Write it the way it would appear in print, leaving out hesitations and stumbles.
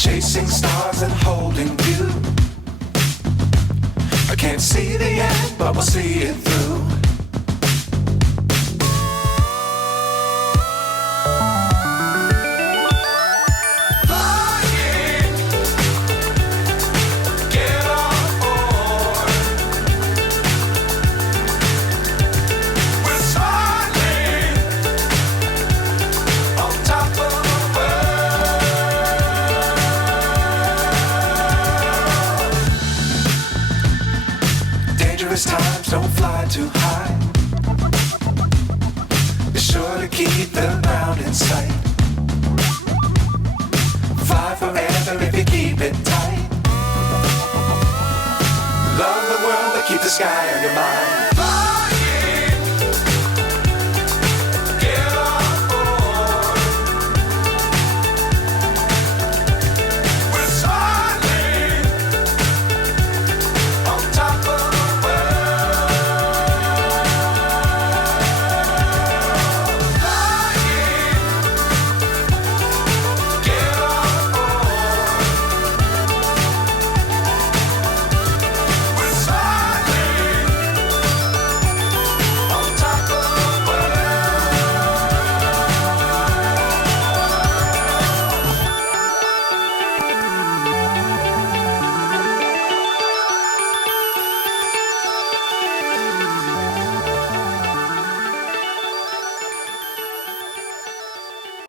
Chasing stars and holding you. I can't see the end, but we'll see it through. Times don't fly too high. Be sure to keep the ground in sight. Fly forever if you keep it tight. Love the world, but keep the sky on your mind.